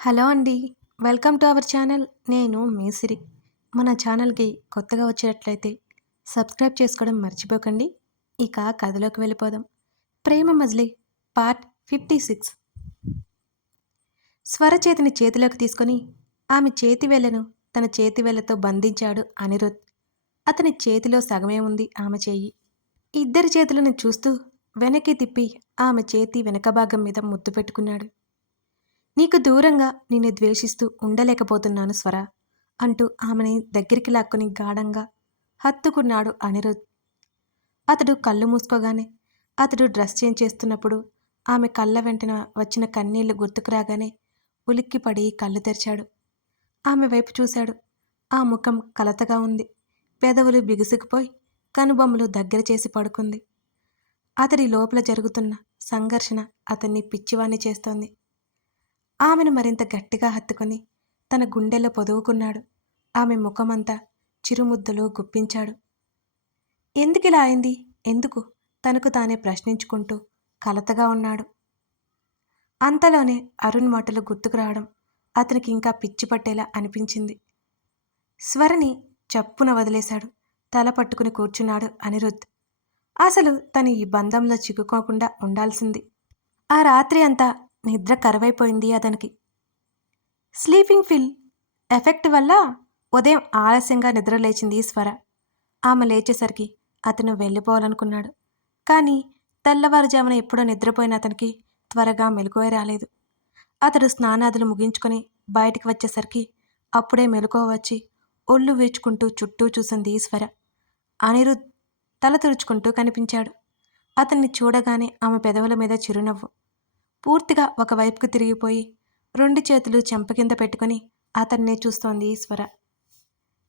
Hello అండి welcome to our channel. నేను మీసిరి మన ఛానల్కి కొత్తగా వచ్చినట్లయితే సబ్స్క్రైబ్ చేసుకోవడం మర్చిపోకండి. ఇక కథలోకి వెళ్ళిపోదాం. ప్రేమ మజ్లీ పార్ట్ ఫిఫ్టీ సిక్స్. స్వర చేతిని చేతిలోకి తీసుకొని ఆమె చేతి వేళ్ళను తన చేతి వేళ్ళతో బంధించాడు అనిరుద్. అతని చేతిలో సగమే ఉంది ఆమె చేయి. ఇద్దరి చేతులను చూస్తూ వెనక్కి తిప్పి ఆమె చేతి వెనక భాగం మీద ముద్దు పెట్టుకున్నాడు. నీకు దూరంగా నిన్ను ద్వేషిస్తూ ఉండలేకపోతున్నాను స్వర అంటూ ఆమెని దగ్గరికి లాక్కుని గాఢంగా హత్తుకున్నాడు అనిరుద్. అతడు కళ్ళు మూసుకోగానే అతడు డ్రెస్ చేంజ్ చేస్తున్నప్పుడు ఆమె కళ్ళ వెంటన వచ్చిన కన్నీళ్ళు గుర్తుకురాగానే ఉలిక్కిపడి కళ్ళు తెరిచాడు. ఆమె వైపు చూశాడు. ఆ ముఖం కలతగా ఉంది. పెదవులు బిగుసుకుపోయి కనుబొమ్మలు దగ్గర చేసి పడుకుంది. అతడి లోపల జరుగుతున్న సంఘర్షణ అతన్ని పిచ్చివాణ్ణి చేస్తోంది. ఆమెను మరింత గట్టిగా హత్తుకుని తన గుండెలో పొదువుకున్నాడు. ఆమె ముఖమంతా చిరుముద్దలు గుప్పించాడు. ఎందుకిలా అయింది? ఎందుకు తనకు తానే ప్రశ్నించుకుంటూ కలతగా ఉన్నాడు. అంతలోనే అరుణ్ మాటలు గుర్తుకు రావడం అతనికి ఇంకా పిచ్చి పట్టేలా అనిపించింది. స్వరని చప్పున వదిలేశాడు. తల పట్టుకుని కూర్చున్నాడు అనిరుద్ అసలు తను ఈ బంధంలో చిక్కుకోకుండా ఉండాల్సింది. ఆ రాత్రి అంతా నిద్ర కరువైపోయింది అతనికి. స్లీపింగ్ ఫిల్ ఎఫెక్ట్ వల్ల ఉదయం ఆలస్యంగా నిద్ర లేచింది స్వర. ఆమె లేచేసరికి అతను వెళ్ళిపోవాలనుకున్నాడు. కానీ తెల్లవారుజామున ఎప్పుడో నిద్రపోయిన అతనికి త్వరగా మెలకువ రాలేదు. అతడు స్నానాదులు ముగించుకొని బయటికి వచ్చేసరికి అప్పుడే మెలకువ వచ్చి ఒళ్ళు వీచుకుంటూ చుట్టూ చూసింది ఈశ్వర అనిరుద్ తల తుడుచుకుంటూ కనిపించాడు. అతన్ని చూడగానే ఆమె పెదవుల మీద చిరునవ్వు పూర్తిగా ఒకవైపుకు తిరిగిపోయి రెండు చేతులు చెంప కింద పెట్టుకుని అతన్నే చూస్తోంది ఈశ్వర.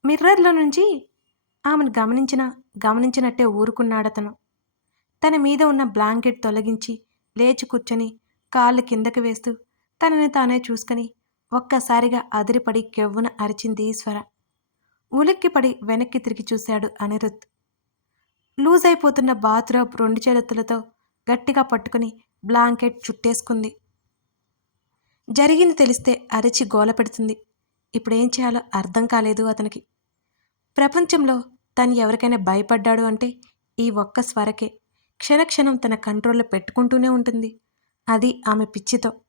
మిర్రర్లో నుంచి ఆమెను గమనించిన గమనించినట్టే ఊరుకున్నాడతను. తన మీద ఉన్న బ్లాంకెట్ తొలగించి లేచి కూర్చొని కాళ్ళు కిందకి వేస్తూ తనని తానే చూసుకొని ఒక్కసారిగా అదిరిపడి కెవ్వున అరిచింది ఈశ్వర. ఉలిక్కిపడి వెనక్కి తిరిగి చూశాడు అనిరుద్ లూజ్ అయిపోతున్న బాత్రూబ్ రెండు చేతులతో గట్టిగా పట్టుకుని బ్లాంకెట్ చుట్టేసుకుంది. జరిగింది తెలిస్తే అరిచి గోల పెడుతుంది. ఇప్పుడేం చేయాలో అర్థం కాలేదు అతనికి. ప్రపంచంలో తను ఎవరికైనా భయపడ్డాడు అంటే ఈ ఒక్క స్వరకే. క్షణక్షణం తన కంట్రోల్లో పెట్టుకుంటూనే ఉంటుంది. అది ఆమె పిచ్చితో.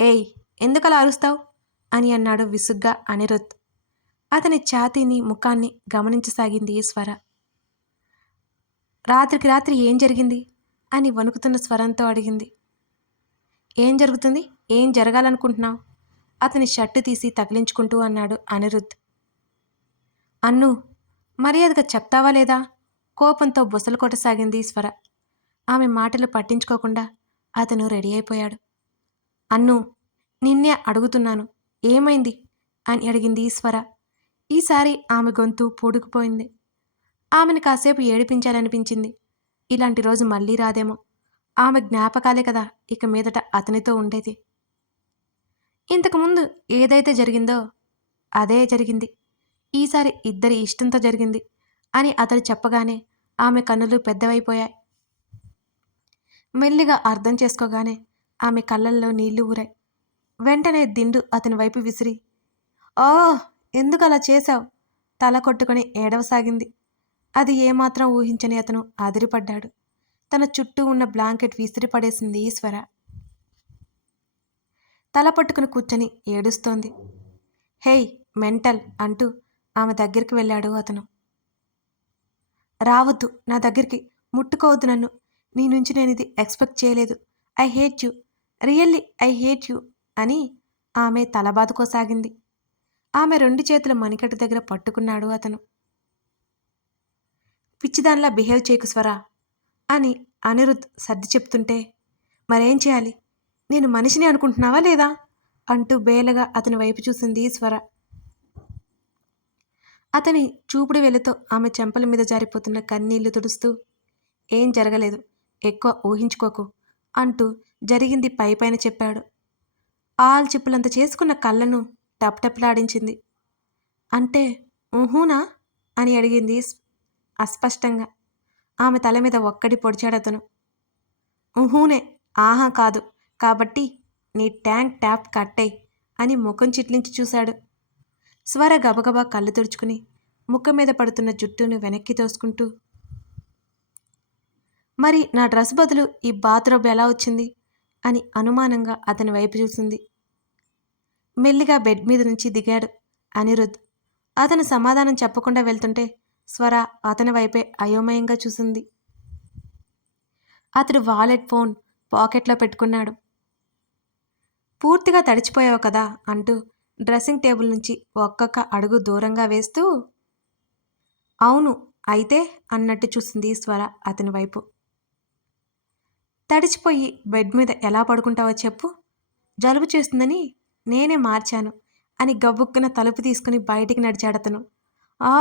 ఏయ్ ఎందుకలా అరుస్తావు? అని అన్నాడు విసుగ్గా అనిరుద్ అతని ఛాతీని ముఖాన్ని గమనించసాగింది స్వర. రాత్రికి రాత్రి ఏం జరిగింది? అని వణుకుతున్న స్వరంతో అడిగింది. ఏం జరుగుతుంది? ఏం జరగాలనుకుంటున్నావు? అతని షర్టు తీసి తగిలించుకుంటూ అన్నాడు అనిరుద్ధ్. అన్ను మర్యాదగా చెప్తావా లేదా? కోపంతో బుసలు కొట్టసాగింది స్వర. ఆమె మాటలు పట్టించుకోకుండా అతను రెడీ అయిపోయాడు. అన్ను నిన్నే అడుగుతున్నాను. ఏమైంది? అని అడిగింది ఈశ్వర ఈసారి ఆమె గొంతు పూడుకుపోయింది. ఆమెను కాసేపు ఏడిపించాలనిపించింది. ఇలాంటి రోజు మళ్ళీ రాదేమో. ఆమె జ్ఞాపకాలే కదా ఇక మీదట అతనితో ఉండేది. ఇంతకుముందు ఏదైతే జరిగిందో అదే జరిగింది. ఈసారి ఇద్దరి ఇష్టంతో జరిగింది అని అతడు చెప్పగానే ఆమె కన్నులు పెద్దవైపోయాయి. మెల్లిగా అర్థం చేసుకోగానే ఆమె కళ్ళల్లో నీళ్ళు ఊరాయి. వెంటనే దిండు అతని వైపు విసిరి ఓ ఎందుకు అలా చేశావు? తల కొట్టుకొని ఏడవసాగింది. అది ఏమాత్రం ఊహించని అతను ఆదిరిపడ్డాడు. తన చుట్టూ ఉన్న బ్లాంకెట్ విసిరిపడేసింది ఈశ్వర. తల పట్టుకుని కూర్చొని ఏడుస్తోంది. హేయ్ మెంటల్ అంటూ ఆమె దగ్గరికి వెళ్ళాడు అతను. రావద్దు నా దగ్గరికి ముట్టుకోవద్దు నన్ను. నీ నుంచి నేను ఇది ఎక్స్పెక్ట్ చేయలేదు. I hate you. Really I hate you అని ఆమె తలబాదుకోసాగింది ఆమె రెండు చేతుల మణికట్టు దగ్గర పట్టుకున్నాడు అతను. పిచ్చిదానిలా బిహేవ్ చేయకు స్వరా అని అనిరుద్ సర్ది చెప్తుంటే మరేం చేయాలి? నేను మనిషిని అనుకుంటున్నావా లేదా? అంటూ బేలగా అతని వైపు చూసింది స్వర. అతని చూపుడు వెలుతో ఆమె చెంపల మీద జారిపోతున్న కన్నీళ్ళు తుడుస్తూ ఏం జరగలేదు ఎక్కువ ఊహించుకోకు అంటూ జరిగింది పై పైన చెప్పాడు. ఆల్చిప్పులంత చేసుకున్న కళ్ళను టప్టప్లాడించింది. అంటే ఊహూనా? అని అడిగింది అస్పష్టంగా. ఆమె తల మీద ఒక్కడి పొడిచాడతను. ఊహూనే ఆహా కాదు. కాబట్టి నీ ట్యాంక్ ట్యాప్ కట్టేయ్ అని ముఖం చిట్లించి చూశాడు. స్వర గబగబా కళ్ళు తుడుచుకుని ముఖం మీద పడుతున్న జుట్టును వెనక్కి తోసుకుంటూ మరి నా డ్రెస్ బదులు ఈ బాత్రూమ్ ఎలా వచ్చింది? అని అనుమానంగా అతని వైపు చూసింది. మెల్లిగా బెడ్ మీద నుంచి దిగాడు అనిరుద్. అతను సమాధానం చెప్పకుండా వెళ్తుంటే స్వర అతని వైపే అయోమయంగా చూసింది. అతడు వాలెట్ ఫోన్ పాకెట్లో పెట్టుకున్నాడు. పూర్తిగా తడిచిపోయావు కదా అంటూ డ్రెస్సింగ్ టేబుల్ నుంచి ఒక్కొక్క అడుగు దూరంగా వేస్తూ అవును అయితే అన్నట్టు చూసింది స్వర అతని వైపు. తడిచిపోయి బెడ్ మీద ఎలా పడుకుంటావో చెప్పు. జలుబు చేస్తుందని నేనే మార్చాను అని గబుక్కున తలుపు తీసుకుని బయటికి నడిచాడతను. ఆ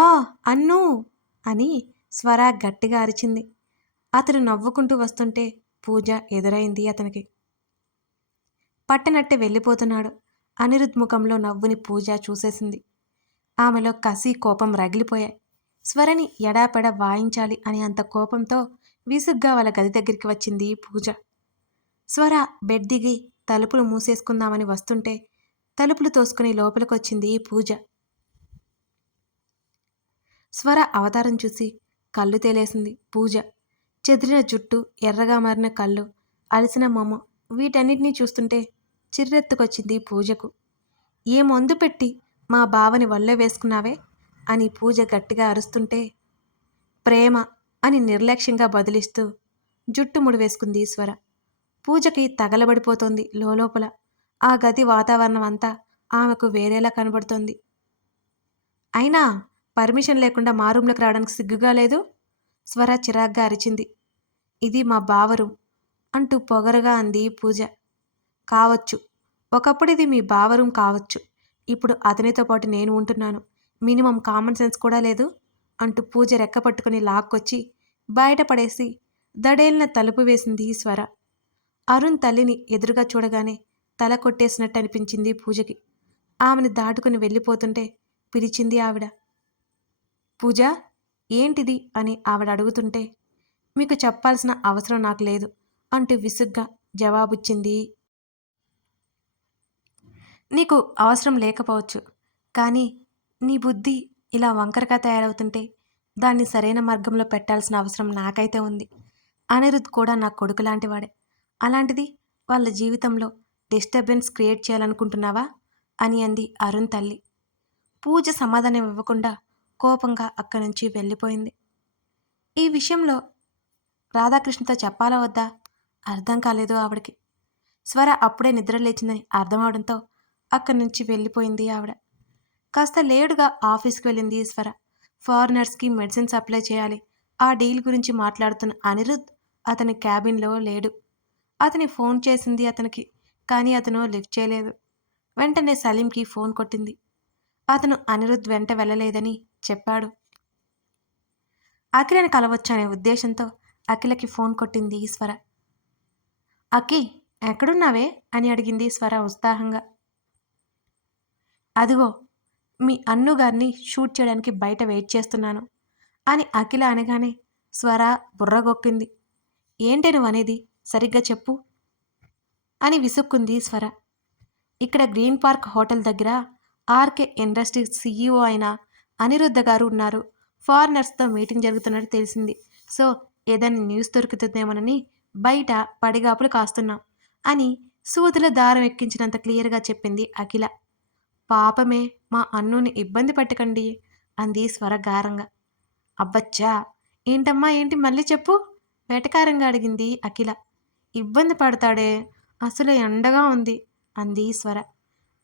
అన్ను! అని స్వర గట్టిగా అరిచింది. అతను నవ్వుకుంటూ వస్తుంటే పూజ ఎదురైంది అతనికి. పట్టనట్టే వెళ్ళిపోతున్నాడు. అనిరుద్ ముఖంలో నవ్వుని పూజ చూసేసింది. ఆమెలో కసి కోపం రగిలిపోయాయి. స్వరని ఎడాపెడా వాయించాలి అని అంత కోపంతో విసుగ్గా వాళ్ళ గది దగ్గరికి వచ్చింది పూజ. స్వర బెడ్ దిగి తలుపులు మూసేసుకుందామని వస్తుంటే తలుపులు తోసుకుని లోపలికొచ్చింది పూజ. స్వర అవతారం చూసి కళ్ళు తేలేసింది పూజ. చెదిరిన జుట్టు ఎర్రగా మారిన కళ్ళు అలసిన మొమ్మ వీటన్నిటినీ చూస్తుంటే చిర్రెత్తుకొచ్చింది పూజకు. ఏ మందు పెట్టి మా బావని వల్ల వేసుకున్నావే? అని పూజ గట్టిగా అరుస్తుంటే ప్రేమ అని నిర్లక్ష్యంగా బదిలిస్తూ జుట్టు ముడివేసుకుంది ఈశ్వర పూజకి తగలబడిపోతోంది లోపల ఆ గది వాతావరణం అంతా ఆమెకు వేరేలా కనబడుతోంది. అయినా పర్మిషన్ లేకుండా మా రూమ్లోకి రావడానికి సిగ్గుగా లేదు? స్వర చిరాగ్గా అరిచింది. ఇది మా బావరు అంటూ పొగరగా అంది పూజ. కావచ్చు. ఒకప్పుడు ఇది మీ బావరూం కావచ్చు. ఇప్పుడు అతనితో పాటు నేను ఉంటున్నాను. మినిమం కామన్ సెన్స్ కూడా లేదు అంటూ పూజ రెక్క పట్టుకుని లాక్కొచ్చి బయటపడేసి దడేలిన తలుపు వేసింది స్వర. అరుణ్ తల్లిని ఎదురుగా చూడగానే తల కొట్టేసినట్టు అనిపించింది పూజకి. ఆమెను దాటుకుని వెళ్ళిపోతుంటే పిలిచింది ఆవిడ. పూజ ఏంటిది? అని ఆవిడ అడుగుతుంటే మీకు చెప్పాల్సిన అవసరం నాకు లేదు అంటూ విసుగ్గా జవాబుచ్చింది. నీకు అవసరం లేకపోవచ్చు కానీ నీ బుద్ధి ఇలా వంకరగా తయారవుతుంటే దాన్ని సరైన మార్గంలో పెట్టాల్సిన అవసరం నాకైతే ఉంది. అనిరుద్ కూడా నా కొడుకు లాంటివాడే. అలాంటిది వాళ్ళ జీవితంలో డిస్టర్బెన్స్ క్రియేట్ చేయాలనుకుంటున్నావా? అని అంది అరుణ్ తల్లి. పూజ సమాధానం ఇవ్వకుండా కోపంగా అక్కడి నుంచి వెళ్ళిపోయింది. ఈ విషయంలో రాధాకృష్ణతో చెప్పాలా వద్దా? అర్థం కాలేదు ఆవిడకి. స్వర అప్పుడే నిద్ర లేచిందని అర్థం అవడంతో అక్కడి నుంచి వెళ్ళిపోయింది ఆవిడ. కాస్త లేటుగా ఆఫీస్కి వెళ్ళింది స్వర. ఫారినర్స్కి మెడిసిన్ సప్లై చేయాలి. ఆ డీల్ గురించి మాట్లాడుతున్న అనిరుద్ అతని క్యాబిన్లో లేడు. అతని ఫోన్ చేసింది అతనికి కానీ అతను లిఫ్ట్ చేయలేదు. వెంటనే సలీంకి ఫోన్ కొట్టింది. అతను అనిరుద్ వెంట వెళ్ళలేదని చెప్పాడు. అఖిలని కలవచ్చనే ఉద్దేశంతో అఖిలకి ఫోన్ కొట్టింది ఈశ్వర. అఖి ఎక్కడున్నావే? అని అడిగింది స్వర ఉత్సాహంగా. అదిగో మీ అన్నుగారిని షూట్ చేయడానికి బయట వెయిట్ చేస్తున్నాను అని అఖిల అనగానే స్వర బుర్రగొక్కింది ఏంటి నువ్వు అనేది? సరిగ్గా చెప్పు అని విసుక్కుంది స్వర ఇక్కడ గ్రీన్ పార్క్ హోటల్ దగ్గర ఆర్కే ఇండస్ట్రీస్ సీఈఓ అయిన అనిరుద్ధ గారు ఉన్నారు. ఫారినర్స్తో మీటింగ్ జరుగుతున్నట్టు తెలిసింది. సో ఏదైనా న్యూస్ దొరుకుతుందేమోనని బయట పడిగాపులు కాస్తున్నాం అని సూదుల దారం ఎక్కించినంత క్లియర్గా చెప్పింది అఖిల. పాపమే మా అన్నుని ఇబ్బంది పెట్టకండి అంది స్వరగారంగా. అబ్బచ్చా! ఏంటమ్మా ఏంటి మళ్ళీ చెప్పు? వేటకారంగా అడిగింది అఖిల. ఇబ్బంది పడతాడే అసలు ఎండగా ఉంది అంది స్వర.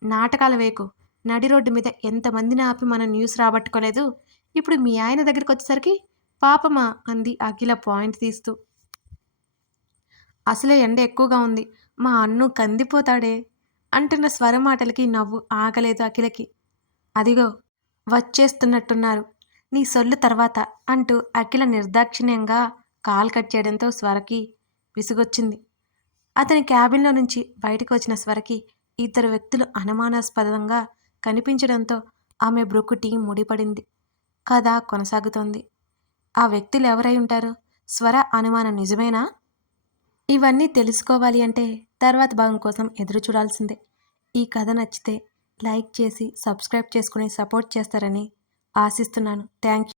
నాటకాల వేకు నడి రోడ్డు మీద ఎంతమందిని ఆపి మన న్యూస్ రాబట్టుకోలేదు? ఇప్పుడు మీ ఆయన దగ్గరికి వచ్చేసరికి పాపమా? అంది అఖిల పాయింట్ తీస్తూ. అసలే ఎండ ఎక్కువగా ఉంది. మా అన్ను కందిపోతాడే? అంటున్న స్వరమాటలకి నవ్వు ఆగలేదు అఖిలకి. అదిగో వచ్చేస్తున్నట్టున్నారు. నీ సొల్లు తర్వాత అంటూ అఖిల నిర్దాక్షిణ్యంగా కాల్ కట్ చేయడంతో స్వరకి విసుగొచ్చింది. అతని క్యాబిన్లో నుంచి బయటకు వచ్చిన స్వరకి ఇద్దరు వ్యక్తులు అనుమానాస్పదంగా కనిపించడంతో ఆమె బ్రొక్కుటి ముడిపడింది. కథ కొనసాగుతోంది. ఆ వ్యక్తులు ఎవరై ఉంటారు? స్వర అనుమానం నిజమేనా? ఇవన్నీ తెలుసుకోవాలి అంటే తర్వాత భాగం కోసం ఎదురు చూడాల్సిందే. ఈ కథ నచ్చితే లైక్ చేసి సబ్స్క్రైబ్ చేసుకుని సపోర్ట్ చేస్తారని ఆశిస్తున్నాను. Thank you